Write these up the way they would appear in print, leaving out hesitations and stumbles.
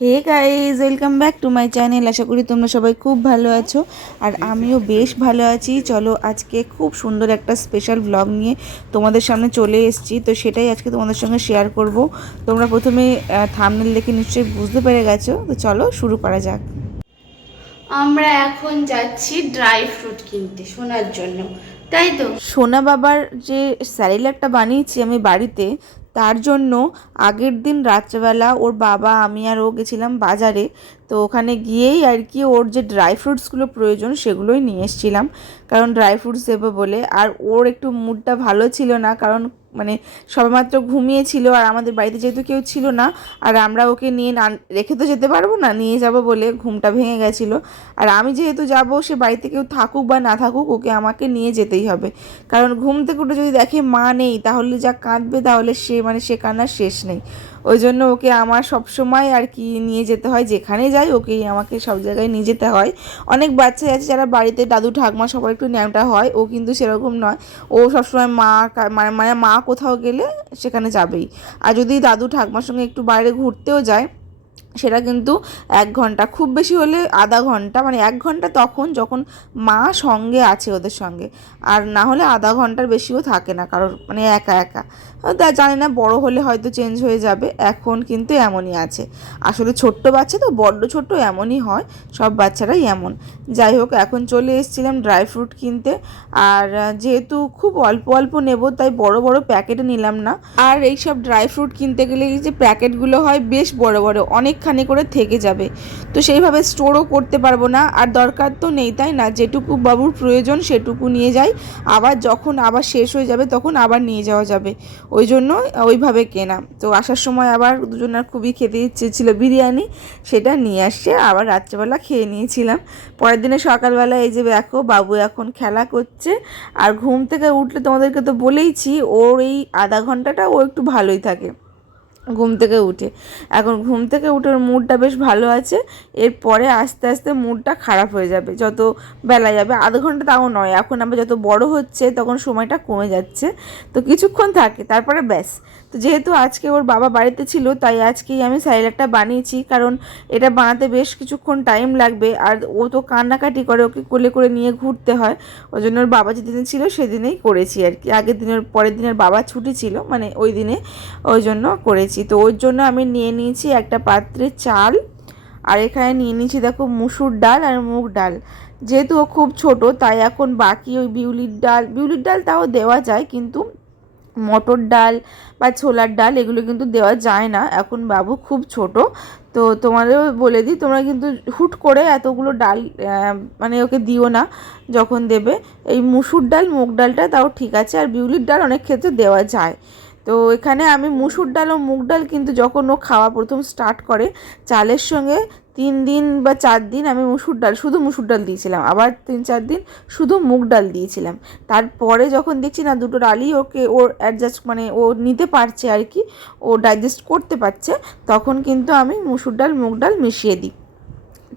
Hey guys, welcome back to my channel. আশা করি তোমরা সবাই খুব ভালো আছো আর আমিও বেশ ভালো আছি। চলো আজকে খুব সুন্দর একটা স্পেশাল ব্লগ নিয়ে তোমাদের সামনে চলে এসেছি। তো সেটাই আজকে তোমাদের সঙ্গে শেয়ার করব। তোমরা প্রথমে থাম্বনেল দেখে নিশ্চয়ই বুঝতে পেরে গেছো। তো চলো শুরু করা যাক। আমরা এখন যাচ্ছি ড্রাই ফ্রুট কিনতে সোনার জন্য, তাই তো? সোনা বাবার যে স্যারিলাকটা বানিয়েছি আমি বাড়িতে, তার জন্য আগের দিন রাত্রেবেলা ওর বাবা, আমি আর ও গেছিলাম বাজারে। তো ওখানে গিয়েই আর কি ওর যে ড্রাই ফ্রুটসগুলো প্রয়োজন সেগুলোই নিয়ে এসেছিলাম, কারণ ড্রাই ফ্রুটস দেবো বলে। আর ওর একটু মুডটা ভালো ছিল না, কারণ মানে সবেমাত্র ঘুমিয়েছিল আর আমাদের বাড়িতে যেহেতু কেউ ছিল না, আর আমরা ওকে নিয়ে না রেখে তো যেতে পারবো না, নিয়ে যাব বলে ঘুমটা ভেঙে গেছিলো। আর আমি যেহেতু যাব, সে বাড়িতে কেউ থাকুক বা না থাকুক, ওকে আমাকে নিয়ে যেতেই হবে। কারণ ঘুম থেকে উঠে যদি দেখে মা নেই, তাহলে যা কাঁদবে, তাহলে সে কান্নার শেষ নেই। ওই জন্য ওকে আমার সবসময় আর কি নিয়ে যেতে হয়, যেখানে যাই ওকেই আমাকে সব জায়গায় নিয়ে যেতে হয়। অনেক বাচ্চা আছে যারা বাড়িতে দাদু ঠাকমা সবার একটু ন্যাংটা হয়, ও কিন্তু সেরকম নয়। ও সবসময় মানে মা কোথাও গেলে সেখানে যাবেই। আর যদি দাদু ঠাকমার সঙ্গে একটু বাইরে ঘুরতেও যায়, সেটা কিন্তু 1 ঘন্টা, খুব বেশি হলে আধা ঘন্টা, মানে 1 ঘন্টা তখন যখন মা সঙ্গে আছে ওদের সঙ্গে। আর না হলে আধা ঘন্টার বেশিও থাকে না কারোর, মানে একা একা। তা জানি না, বড় হলে হয়তো চেঞ্জ হয়ে যাবে, এখন কিন্তু এমনই আছে। আসলে ছোট্ট বাচ্চা তো, বড্ড ছোট্ট এমনই হয়, সব বাচ্চারাই এমন। যাই হোক, এখন চলে এসেছিলাম ড্রাই ফ্রুট কিনতে। আর যেহেতু খুব অল্প অল্প নেব, তাই বড় বড় প্যাকেটে নিলাম না। আর এই সব ড্রাই ফ্রুট কিনতে গেলে এই যে প্যাকেটগুলো হয় বেশ বড় বড়, অনেকখানি করে থেকে যাবে। তো সেইভাবে স্টোরও করতে পারবো না, আর দরকার তো নেই, তাই না? যেটুকু বাবুর প্রয়োজন সেটুকু নিয়ে যাই, আবার যখন আবার শেষ হয়ে যাবে তখন আবার নিয়ে যাওয়া যাবে। ওই জন্য ওইভাবে কেনা। তো আসার সময় আবার দুজনের খুবই খেতে ইচ্ছে ছিল বিরিয়ানি, সেটা নিয়ে আসছে, আবার রাত্রেবেলা খেয়ে নিয়েছিলাম। পরের দিনে সকালবেলা এই যে দেখো, বাবু এখন খেলা করছে। আর ঘুম থেকে উঠলে তোমাদেরকে তো বলেইছি, ওর এই আধা ঘন্টাটা ও একটু ভালোই থাকে ঘুম থেকে উঠে। এখন ঘুম থেকে উঠে ওর মুডটা বেশ ভালো আছে। এরপরে আস্তে আস্তে মুডটা খারাপ হয়ে যাবে যত বেলা যাবে। আধা ঘন্টা তাও নয়, এখন আবার যত বড় হচ্ছে তখন সময়টা কমে যাচ্ছে। তো কিছুক্ষণ থাকে, তারপরে ব্যাস। তো যেহেতু আজকে ওর বাবা বাড়িতে ছিল, তাই আজকেই আমি স্যালাডটা বানিয়েছি, কারণ এটা বানাতে বেশ কিছুক্ষণ টাইম লাগবে। আর ও তো কান্নাকাটি করে, ওকে কোলে করে নিয়ে ঘুরতে হয়। ওই জন্য ওর বাবা যেদিনে ছিল সেদিনেই করেছি আর কি। আগের দিনের পরের দিনের বাবা ছুটি ছিল, মানে ওই দিনে, ওই জন্য করেছি। তো ওর জন্য আমি নিয়ে নিয়েছি একটা পাত্রে চাল, আর এখানে নিয়ে নিয়েছি দেখো মুসুর ডাল আর মুগ ডাল। যেহেতু ও খুব ছোট, তাই এখন বাকি ওই বিউলির ডাল তাও দেওয়া যায়, কিন্তু মটর ডাল বা ছোলার ডাল এগুলো কিন্তু দেওয়া যায় না, এখন বাবু খুব ছোট। তো তোমাদেরও বলে দিই, তোমরা কিন্তু হুট করে এতগুলো ডাল মানে ওকে দিও না যখন দেবে। এই মুসুর ডাল মুগ ডালটা তাও ঠিক আছে, আর বিউলির ডাল অনেক ক্ষেত্রে দেওয়া যায়। তো এখানে আমি মুসুর ডাল ও মুগ ডাল কিন্তু যখন ও খাওয়া প্রথম স্টার্ট করে, চালের সঙ্গে 3 দিন বা 4 দিন আমি শুধু মুসুর ডাল দিয়েছিলাম, আবার 3-4 দিন শুধু মুগ ডাল দিয়েছিলাম। তারপরে যখন দেখছি না দুটো ডালই ওর অ্যাডজাস্ট, মানে ও নিতে পারছে আর কি, ও ডাইজেস্ট করতে পারছে, তখন কিন্তু আমি মুসুর ডাল মুগ ডাল মিশিয়ে দিই।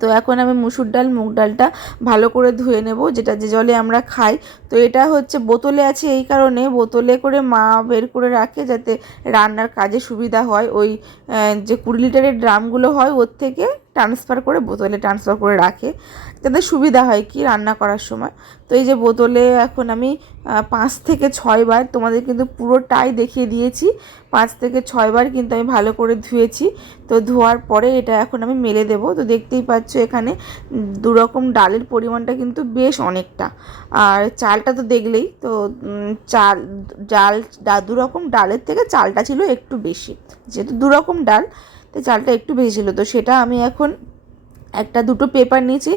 তো এখন আমি মুসুর ডাল মুগ ডালটা ভালো করে ধুয়ে নেব, যেটা যে জলে আমরা খাই। তো এটা হচ্ছে বোতলে আছে, এই কারণে বোতলে করে মা বের করে রাখে যাতে রান্নার কাজে সুবিধা হয়। ওই যে 20 লিটারের ড্রামগুলো হয়, ওর থেকে বোতলে ট্রান্সফার করে রাখে, যাতে সুবিধা হয় কি রান্না করার সময়। তো এই যে বোতলে এখন আমি 5 থেকে 6 বার, তোমাদের কিন্তু পুরোটাই দেখিয়ে দিয়েছি, 5 থেকে 6 বার কিন্তু আমি ভালো করে ধুয়েছি। তো ধোয়ার পরে এটা এখন আমি মেলে দেবো। তো দেখতেই পাচ্ছ এখানে দুরকম ডালের পরিমাণটা কিন্তু বেশ অনেকটা। আর চালটা তো দেখলেই তো, দুরকম ডালের থেকে চালটা ছিল একটু বেশি, যেহেতু দুরকম ডাল, তো চালটা একটু বেশি ছিল। তো সেটা আমি এখন দুটো পেপার নিয়েছি,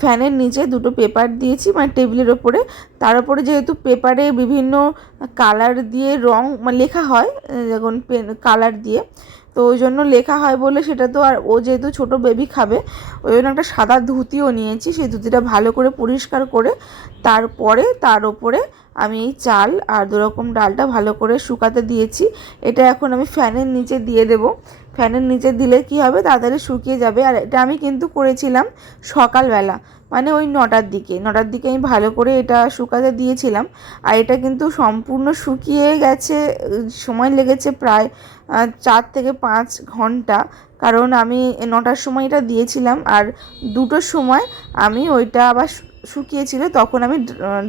ফ্যানের নিচে দুটো পেপার দিয়েছি, মানে টেবিলের ওপরে। তার উপরে যেহেতু পেপারে বিভিন্ন কালার দিয়ে রং মানে লেখা হয়, যেমন পেন কালার দিয়ে, তো ওই জন্য লেখা হয় বলে সেটা তো, আর ও যেহেতু ছোটো বেবি খাবে, ওই জন্য একটা সাদা ধুতিও নিয়েছি। সেই ধুতিটা ভালো করে পরিষ্কার করে তারপরে তার ওপরে আমি এই চাল আর দুরকম ডালটা ভালো করে শুকাতে দিয়েছি। এটা এখন আমি ফ্যানের নিচে দিয়ে দেবো। ফ্যানের নিচে দিলে কি হবে, তাড়াতাড়ি শুকিয়ে যাবে। আর এটা আমি কিন্তু করেছিলাম সকালবেলা, মানে ওই 9টার দিকে আমি ভালো করে এটা শুকাতে দিয়েছিলাম। আর এটা কিন্তু সম্পূর্ণ শুকিয়ে গেছে, সময় লেগেছে প্রায় 4 থেকে 5 ঘন্টা। কারণ আমি 9টার সময় এটা দিয়েছিলাম, আর 2টোর সময় আমি ওইটা আবার শুকিয়েছিল, তখন আমি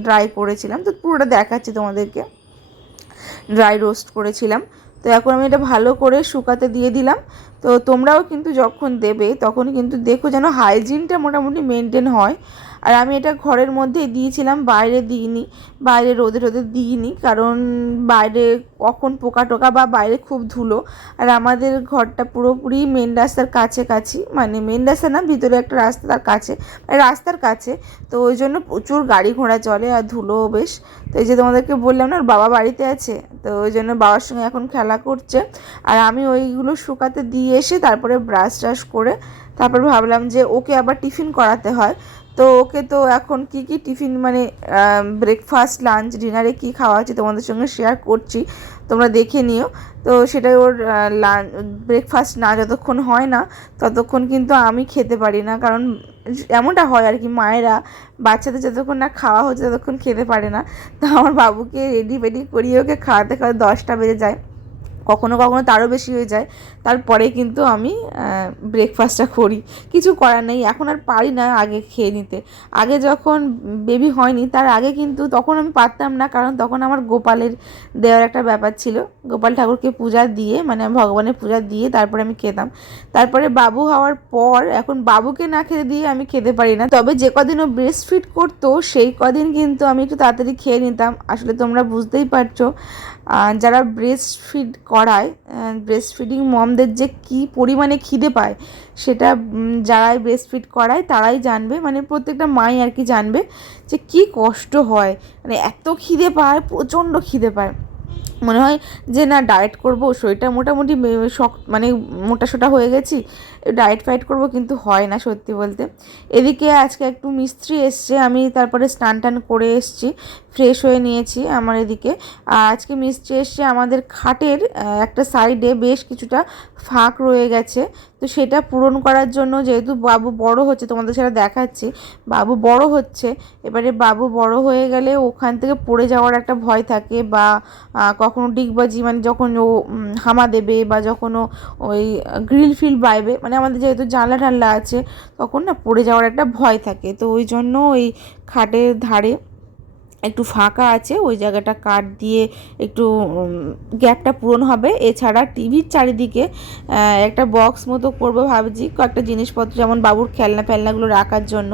ড্রাই করেছিলাম। তো পুরোটা দেখাচ্ছি তোমাদেরকে, ড্রাই রোস্ট করেছিলাম। তো এখন আমি এটা ভালো করে শুকাতে দিয়ে দিলাম। তো তোমরাও কিন্তু যখন দেবে তখন কিন্তু দেখো যেন হাইজিনটা মোটামুটি মেনটেন হয়। আর আমি এটা ঘরের মধ্যেই দিয়েছিলাম, বাইরে দিইনি, বাইরে রোদে দিইনি, কারণ বাইরে কখন পোকা টোকা বা বাইরে খুব ধুলো। আর আমাদের ঘরটা পুরোপুরি মেন রাস্তার কাছাকাছি, মানে মেন রাস্তা না, ভিতরে একটা রাস্তার কাছে, রাস্তার কাছে। তো ওই জন্য প্রচুর গাড়ি ঘোড়া চলে আর ধুলোও বেশ। তো এই যে তোমাদেরকে বললাম না, ওর বাবা বাড়িতে আছে, তো ওই জন্য বাবার সঙ্গে এখন খেলা করছে। আর আমি ওইগুলো শুকাতে দিয়ে এসে তারপরে ব্রাশ ট্রাশ করে তারপর ভাবলাম যে ওকে আবার টিফিন করাতে হয়। তো ওকে তো এখন কি টিফিন, মানে ব্রেকফাস্ট, লাঞ্চ, ডিনারে কী খাওয়া আছে তোমাদের সঙ্গে শেয়ার করছি, তোমরা দেখে নিও। তো সেটাই, ওর ব্রেকফাস্ট না যতক্ষণ হয় না ততক্ষণ কিন্তু আমি খেতে পারি না। কারণ এমনটা হয় আর কি, মায়েরা বাচ্চাদের যতক্ষণ না খাওয়া হচ্ছে ততক্ষণ খেতে পারে না। তো আমার বাবুকে রেডি করিয়ে ওকে খাওয়াতে 10টা বেজে যায়, কখনো কখনো তারও বেশি হয়ে যায়। তারপরে কিন্তু আমি ব্রেকফাস্টটা করি। কিছু করার নেই, এখন আর পারি না আগে খেয়ে নিতে। আগে যখন বেবি হয়নি তার আগে কিন্তু তখন আমি পারতাম না, কারণ তখন আমার গোপালের দেওয়ার একটা ব্যাপার ছিল। গোপাল ঠাকুরকে পূজা দিয়ে, মানে ভগবানের পূজা দিয়ে তারপরে আমি খেতাম। তারপরে বাবু হওয়ার পর এখন বাবুকে না খেতে দিয়ে আমি খেতে পারি না। তবে যে কদিন ও ব্রেস্ট ফিড করতো সেই কদিন কিন্তু আমি একটু তাড়াতাড়ি খেয়ে নিতাম। আসলে তোমরা বুঝতেই পারছো, যারা ব্রেস্ট ফিড করায়, ব্রেস্ট ফিডিং মমদের যে কী পরিমাণে খিদে পায়, সেটা যারাই ব্রেস্ট ফিড করায় তারাই জানবে, মানে প্রত্যেকটা মাই আর কি জানবে যে কী কষ্ট হয়। মানে এত খিদে পায়, প্রচণ্ড খিদে পায়, মনে হয় যে না ডায়েট করব, শরীরটা মোটামুটি মানে মোটাসোটা হয়ে গেছি, ডায়েট ফাইট করব, কিন্তু হয় না সত্যি বলতে। এদিকে আজকে একটু মিস্ত্রি এসছে, আমি তারপরে স্নান টান করে এসছি, ফ্রেশ হয়ে নিয়েছি আমার এদিকে। আর আজকে মিস্ত্রি এসছে, আমাদের খাটের একটা সাইডে বেশ কিছুটা ফাঁক রয়ে গেছে, তো সেটা পূরণ করার জন্য, যেহেতু বাবু বড় হচ্ছে, তোমাদের সেটা দেখাচ্ছি, বাবু বড় হচ্ছে, এবারে বাবু বড় হয়ে গেলে ওখান থেকে পড়ে যাওয়ার একটা ভয় থাকে, বা কখনো ডিগবাজি, মানে যখন ও হামা দেবে বা যখন ও ওই গ্রিল ফিল বাইবে, মানে আমাদের যেহেতু জানলা টানলা আছে, তখন না পড়ে যাওয়ার একটা ভয় থাকে। তো ওই জন্য ওই খাটের ধারে একটু ফাঁকা আছে, ওই জায়গাটা কাঠ দিয়ে একটু গ্যাপটা পূরণ হবে। এছাড়া টিভির চারিদিকে একটা বক্স মতো করবো ভাবছি, কয়েকটা জিনিসপত্র যেমন বাবুর ফেলনাগুলো রাখার জন্য।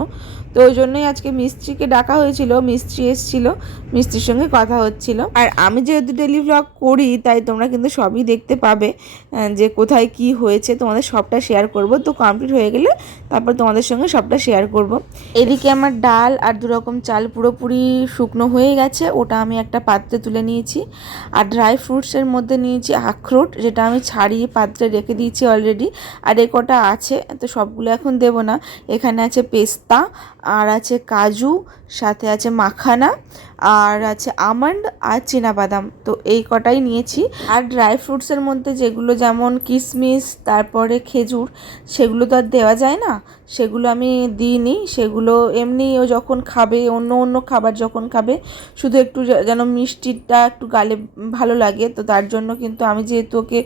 তো ওই জন্যই আজকে মিস্ত্রিকে ডাকা হয়েছিল, মিস্ত্রি এসেছিলো, মিস্ত্রির সঙ্গে কথা হচ্ছিল। আর আমি যেহেতু ডেলি ভ্লগ করি, তাই তোমরা কিন্তু সবই দেখতে পাবে, যে কোথায় কি হয়েছে তোমাদের সবটা শেয়ার করব। তো কমপ্লিট হয়ে গেলে তারপর তোমাদের সঙ্গে সবটা শেয়ার করব। এদিকে আমার ডাল আর 2 রকম চাল পুরোপুরি শুকনো হয়ে গেছে, ওটা আমি একটা পাত্রে তুলে নিয়েছি। আর ড্রাই ফ্রুটসের মধ্যে নিয়েছি আখরোট, যেটা আমি ছাড়িয়ে পাত্রে রেখে দিয়েছি অলরেডি। আর এ কটা আছে, তো সবগুলো এখন দেবো না। এখানে আছে পেস্তা, আর আছে কাজু, সাথে আছে মাখানা, আর আছে আমন্ড আর চীনাবাদাম। তো এই কটাই নিয়েছি। আর ড্রাই ফ্রুটসের মধ্যে যেগুলো, যেমন কিশমিশ, তারপরে খেজুর, সেগুলো তো আর দেওয়া যায় না, সেগুলো আমি দিইনি। সেগুলো এমনি ও যখন খাবে, অন্য খাবার যখন খাবে, শুধু একটু যেন মিষ্টিটা একটু গালে ভালো লাগে, তো তার জন্য কিন্তু আমি যেহেতু ওকে,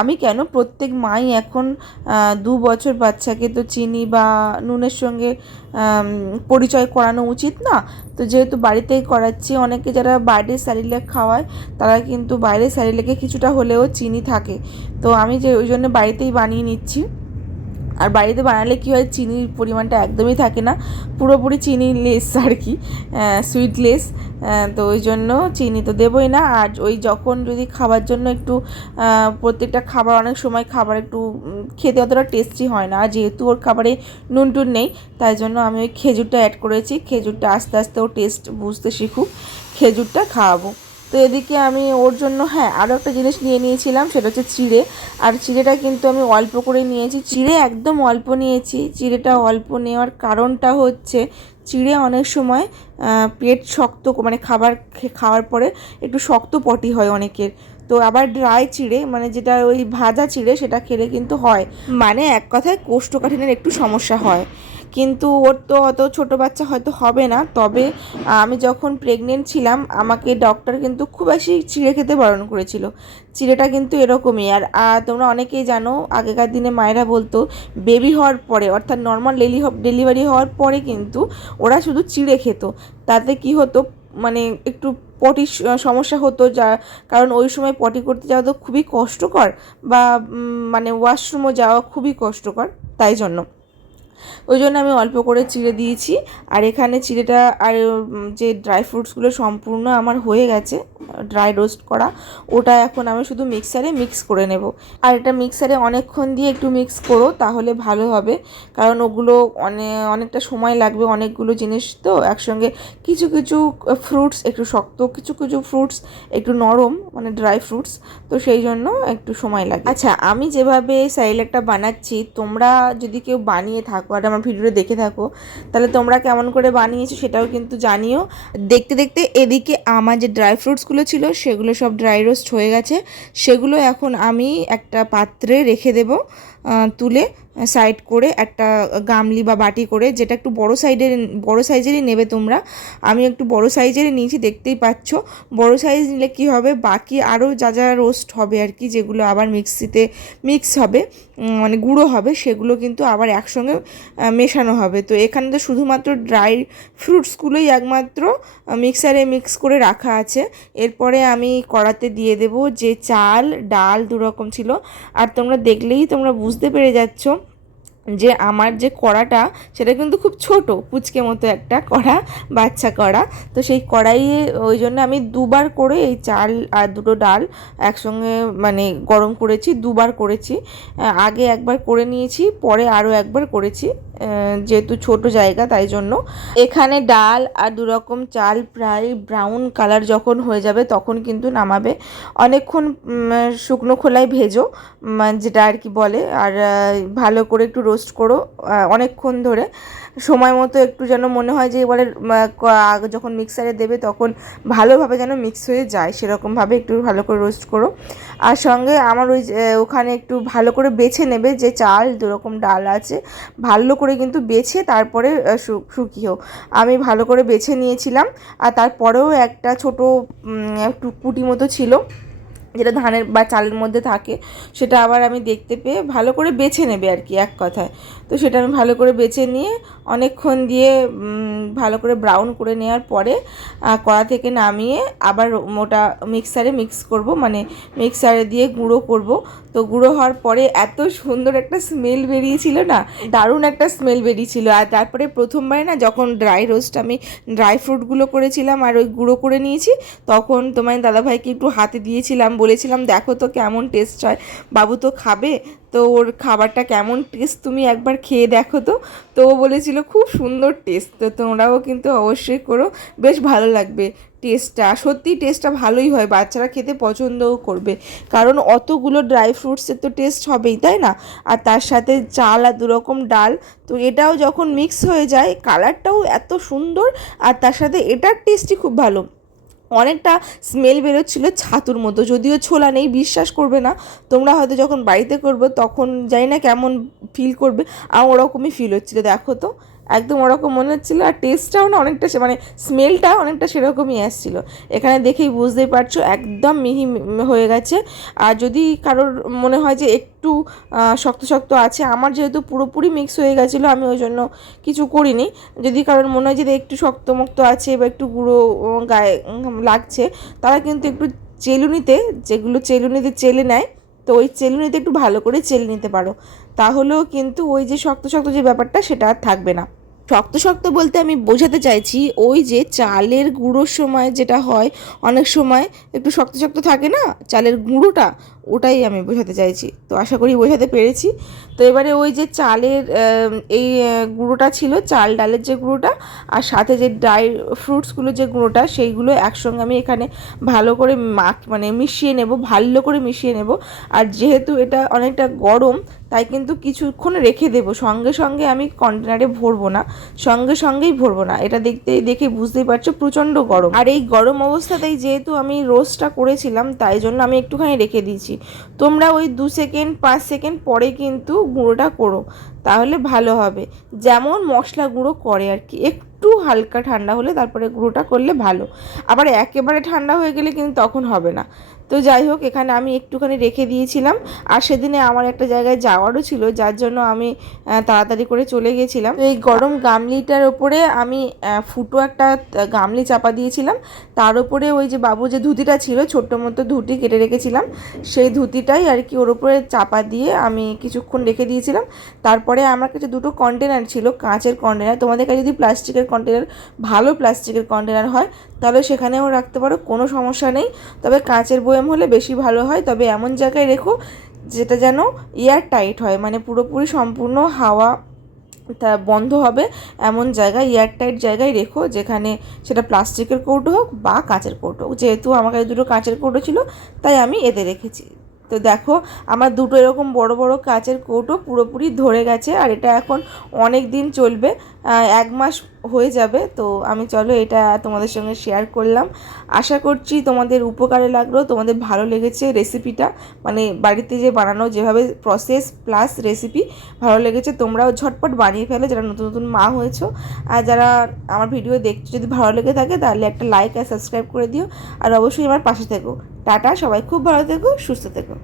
আমি কেন, প্রত্যেক মাই এখন 2 বছর বাচ্চাকে তো চিনি বা নুনের সঙ্গে পরিচয় করানো উচিত না। তো যেহেতু বাড়িতেই করাচ্ছি, অনেকে যারা বাইরে স্যারিল্যাক খাওয়ায় তারা কিন্তু বাইরে স্যারিল্যাকে কিছুটা হলেও চিনি থাকে, তো আমি যে ওই জন্য বাড়িতেই বানিয়ে নিচ্ছি। আর বাড়িতে বানালে কী হয়, চিনির পরিমাণটা একদমই থাকে না, পুরোপুরি চিনি লেস আর কি, সুইটলেস। তো ওই জন্য চিনি তো দেবই না। আর ওই যখন যদি খাবার জন্য একটু, প্রত্যেকটা খাবার, অনেক সময় খাবার একটু খেতে অতটা টেস্টি হয় না, আর যেহেতু ওর খাবারে নুন টুন নেই, তাই জন্য আমি ওই খেজুরটা অ্যাড করেছি। খেজুরটা আস্তে আস্তে ও টেস্ট বুঝতে শিখুক, খেজুরটা খাওয়াবো। তো এদিকে আমি ওর জন্য, হ্যাঁ, আরও একটা জিনিস নিয়ে নিয়েছিলাম, সেটা হচ্ছে চিড়ে। আর চিড়েটা কিন্তু আমি অল্প করে নিয়েছি, চিড়ে একদম অল্প নিয়েছি। চিড়েটা অল্প নেওয়ার কারণটা হচ্ছে, চিড়ে অনেক সময় পেট শক্ত, মানে খাওয়ার পরে একটু শক্ত পটি হয় অনেকের, তো আবার ড্রাই চিড়ে মানে যেটা ওই ভাজা চিড়ে সেটা খেলে কিন্তু হয়, মানে এক কথায় কোষ্ঠকাঠিন্যের একটু সমস্যা হয়। কিন্তু ওর তো অত ছোটো বাচ্চা হয়তো হবে না, তবে আমি যখন প্রেগনেন্ট ছিলাম আমাকে ডক্টর কিন্তু খুব বেশি চিড়ে খেতে বারণ করেছিল। চিড়েটা কিন্তু এরকমই। আর তোমরা অনেকেই জানো, আগেকার দিনে মায়েরা বলতো বেবি হওয়ার পরে অর্থাৎ নর্মাল ডেলিভারি হওয়ার পরে কিন্তু ওরা শুধু চিড়ে খেত। তাতে কি হতো, মানে একটু পটির সমস্যা হতো, যা কারণ ওই সময় পটি করতে যাওয়া তো খুবই কষ্টকর, বা মানে ওয়াশরুমও যাওয়া খুবই কষ্টকর, তাই জন্য ওই জন্য আমি অল্প করে চিড়ে দিয়েছি। আর এখানে চিড়েটা আর যে ড্রাই ফ্রুটসগুলো সম্পূর্ণ আমার হয়ে গেছে ড্রাই রোস্ট করা, ওটা এখন আমি শুধু মিক্সারে মিক্স করে নেব। আর এটা মিক্সারে অনেকক্ষণ দিয়ে একটু মিক্স করো, তাহলে ভালো হবে, কারণ ওগুলো অনেকটা সময় লাগবে, অনেকগুলো জিনিস তো একসঙ্গে। কিছু কিছু ফ্রুটস একটু শক্ত, কিছু কিছু ফ্রুটস একটু নরম, মানে ড্রাই ফ্রুটস, তো সেই জন্য একটু সময় লাগে। আচ্ছা, আমি যেভাবে সাইলেকটা বানাচ্ছি, তোমরা যদি কেউ বানিয়ে থাকো আর আমার ভিডিওটা দেখে থাকো, তাহলে তোমরা কেমন করে বানিয়েছো সেটাও কিন্তু জানিও। দেখতে দেখতে এদিকে আমার যে ড্রাই ফ্রুটসগুলো ছিল সেগুলো সব ড্রাই রোস্ট হয়ে গেছে। সেগুলো এখন আমি একটা পাত্রে রেখে দেব, তুলে সাইড করে একটা গামলি বা বাটি করে, যেটা একটু বড় সাইজেরই নেবে তোমরা। আমি একটু বড় সাইজেরই নিয়েছি, দেখতেই পাচ্ছ। বড় সাইজ নিলে কি হবে, বাকি আরও যা যা রোস্ট হবে আর কি, যেগুলো আবার মিক্সিতে মিক্স হবে, মানে গুঁড়ো হবে, সেগুলো কিন্তু আবার একসঙ্গে মেশানো হবে। তো এখানে তো শুধুমাত্র ড্রাই ফ্রুটসগুলোই একমাত্র মিক্সারে মিক্স করে রাখা আছে। এরপরে আমি কড়াতে দিয়ে দেব যে চাল ডাল দুরকম ছিল। আর তোমরা দেখলেই তোমরা বুঝতে পেরে যাচ্ছ যে আমার যে কড়াটা সেটা কিন্তু খুব ছোট, পুচকে মতো একটা কড়া, বাচ্চা কড়া। তো সেই কড়াইয়ে ওই জন্য আমি দুবার করে এই চাল আর দুটো ডাল একসঙ্গে মানে গরম করেছি, দুবার করেছি। আগে একবার করে নিয়েছি, পরে আরও একবার করেছি, যেহেতু ছোট জায়গা তাই জন্য। এখানে ডাল আর দুরকম চাল প্রায় ব্রাউন কালার যখন হয়ে যাবে তখন কিন্তু নামাবে। অনেকক্ষণ শুকনো খোলায় ভেজো, যেটা আর কি বলে, আর ভালো করে একটু রোস্ট করো অনেকক্ষণ ধরে, সময় মতো একটু যেন মনে হয় যে এবারে যখন মিক্সারে দেবে তখন ভালোভাবে যেন মিক্স হয়ে যায়, সেরকমভাবে একটু ভালো করে রোস্ট করো। আর সঙ্গে আমার ওখানে একটু ভালো করে বেছে নেবে যে চাল দুরকম ডাল আছে, ভালো করে কিন্তু বেছে তারপরে শুকিয়েও। আমি ভালো করে বেছে নিয়েছিলাম। আর তারপরেও একটা ছোটো একটু কুটি মতো ছিল, যেটা ধানের বা চালের মধ্যে থাকে, সেটা আবার আমি দেখতে পেয়ে ভালো করে বেছে নেবে আর কি, এক কথায়। তো সেটা আমি ভালো করে বেছে নিয়ে অনেকক্ষণ দিয়ে ভালো করে ব্রাউন করে নেওয়ার পরে কড়া থেকে নামিয়ে আবার মোটা মিক্সারে মিক্স করব, মানে মিক্সারে দিয়ে গুঁড়ো করব। তো গুঁড়ো হওয়ার পরে এত সুন্দর একটা স্মেল বেরিয়েছিল না, দারুণ একটা স্মেল বেরিয়েছিল। আর তারপরে প্রথমবারে না যখন ড্রাই রোস্ট আমি ড্রাই ফ্রুটগুলো করেছিলাম আর ওই গুঁড়ো করে নিয়েছি, তখন তোমার দাদাভাইকে একটু হাতে দিয়েছিলাম, বলেছিলাম দেখো তো কেমন টেস্ট হয়, বাবু তো খাবে, তো ওর খাবারটা কেমন টেস্ট তুমি একবার খেয়ে দেখো তো। তো ও বলেছিল খুব সুন্দর টেস্ট। তো তোমরাও কিন্তু অবশ্যই করো, বেশ ভালো লাগবে টেস্টটা, সত্যি টেস্টটা ভালোই হয়, বাচ্চারা খেতে পছন্দও করবে, কারণ অতগুলো ড্রাই ফ্রুটসের তো টেস্ট হবেই, তাই না? আর তার সাথে চাল আর দুরকম ডাল, তো এটাও যখন মিক্স হয়ে যায় কালারটাও এত সুন্দর, আর তার সাথে এটার টেস্টই খুব ভালো। অনেকটা স্মেল বেরোচ্ছিলো ছাতুর মতো, যদিও ছোলা নেই, বিশ্বাস করবে না তোমরা, হয়তো যখন বাড়িতে করবে তখন জানি না কেমন ফিল করবে, আর ওরকমই ফিল হচ্ছিলো, দেখো তো একদম ওরকম মনে হচ্ছিলো। আর টেস্টটাও না অনেকটা মানে স্মেলটা অনেকটা সেরকমই আসছিলো। এখানে দেখেই বুঝতেই পারছো একদম মিহি হয়ে গেছে। আর যদি কারোর মনে হয় যে একটু শক্ত শক্ত আছে, আমার যেহেতু পুরোপুরি মিক্স হয়ে গেছিলো আমি ওই জন্য কিছু করিনি। যদি কারোর মনে হয় যে একটু শক্তমুক্ত আছে বা একটু গুঁড়ো গায়ে লাগছে, তারা কিন্তু একটু যেগুলো চেলুনিতে চেলে নেয়, তো ওই চেলুনিতে একটু ভালো করে চেলে নিতে পারো, তাহলেও কিন্তু ওই যে শক্ত শক্ত যে ব্যাপারটা সেটা আর থাকবে না। শক্ত শক্ত বলতে আমি বোঝাতে চাইছি ওই যে চালের গুঁড়োর সময় যেটা হয়, অনেক সময় একটু শক্ত শক্ত থাকে না চালের গুঁড়োটা, ওটাই আমি বোঝাতে চাইছি। তো আশা করি বোঝাতে পেরেছি। তো এবারে ওই যে চালের এই গুঁড়োটা ছিল, চাল ডালের যে গুঁড়োটা, আর সাথে যে ড্রাই ফ্রুটসগুলো যে গুঁড়োটা, সেইগুলো একসঙ্গে আমি এখানে ভালো করে মানে মিশিয়ে নেব, ভালো করে মিশিয়ে নেব। আর যেহেতু এটা অনেকটা গরম, তাই কিন্তু কিছুক্ষণ রেখে দেবো, সঙ্গে সঙ্গে আমি কন্টেনারে ভরবো না, সঙ্গেই ভরবো না। এটা দেখে বুঝতেই পারছো প্রচণ্ড গরম। আর এই গরম অবস্থাতেই যেহেতু আমি রোস্টটা করেছিলাম, তাই জন্য আমি একটুখানি রেখে দিয়েছি। তোমরা ওই 2 সেকেন্ড 5 সেকেন্ড পরে কিন্তু গুঁড়োটা করো, তাহলে ভালো হবে। যেমন মশলা গুঁড়ো করে আর কি, একটু হালকা ঠান্ডা হলে তারপরে গুঁড়োটা করলে ভালো। আবার একেবারে ঠান্ডা হয়ে গেলে কিন্তু তখন হবে না। তো যাই হোক, এখানে আমি একটুখানি রেখে দিয়েছিলাম। আর সেদিনে আমার একটা জায়গায় যাওয়ারও ছিল, যার জন্য আমি তাড়াতাড়ি করে চলে গেছিলাম। তো এই গরম গামলিটার ওপরে আমি ফুটো একটা গামলি চাপা দিয়েছিলাম। তার উপরে ওই যে বাবু যে ধুতিটা ছিল, ছোট্ট মতো ধুতি কেটে রেখেছিলাম, সেই ধুতিটাই আর কি ওর উপরে চাপা দিয়ে আমি কিছুক্ষণ রেখে দিয়েছিলাম। তারপরে আমার কাছে দুটো কন্টেনার ছিল, কাঁচের কন্টেনার। তোমাদের কাছে যদি প্লাস্টিকের কন্টেনার, ভালো প্লাস্টিকের কন্টেনার হয়, তাহলে সেখানেও রাখতে পারো, কোনো সমস্যা নেই। তবে কাঁচের বয়াম হলে বেশি ভালো হয়। তবে এমন জায়গায় রেখো যেটা যেন এয়ার টাইট হয়, মানে পুরোপুরি সম্পূর্ণ হাওয়া তা বন্ধ হবে এমন জায়গায়, এয়ার টাইট জায়গায় রেখো, যেখানে সেটা প্লাস্টিকের কৌটো হোক বা কাঁচের কৌটো হোক। যেহেতু আমার কাছে দুটো কাঁচের কৌটো ছিল, তাই আমি এতে রেখেছি। তো দেখো, আমার দুটো এরকম বড় বড় কাঁচের কৌটো পুরোপুরি ধরে গেছে, আর এটা এখন অনেক দিন চলবে, 1 মাস হয়ে যাবে। তো আমি চলো এটা তোমাদের সঙ্গে শেয়ার করলাম। আশা করছি তোমাদের উপকারে লাগলো, তোমাদের ভালো লেগেছে রেসিপিটা, মানে বাড়িতে যে বানানো যেভাবে প্রসেস প্লাস রেসিপি ভালো লেগেছে। তোমরাও ঝটপট বানিয়ে ফেলো যারা নতুন নতুন মা হয়েছো। আর যারা আমার ভিডিও দেখছো, যদি ভালো লেগে থাকে তাহলে একটা লাইক আর সাবস্ক্রাইব করে দিও। আর অবশ্যই আমার পাশে থেকো। টাটা, সবাই খুব ভালো থেকো, সুস্থ থেকো।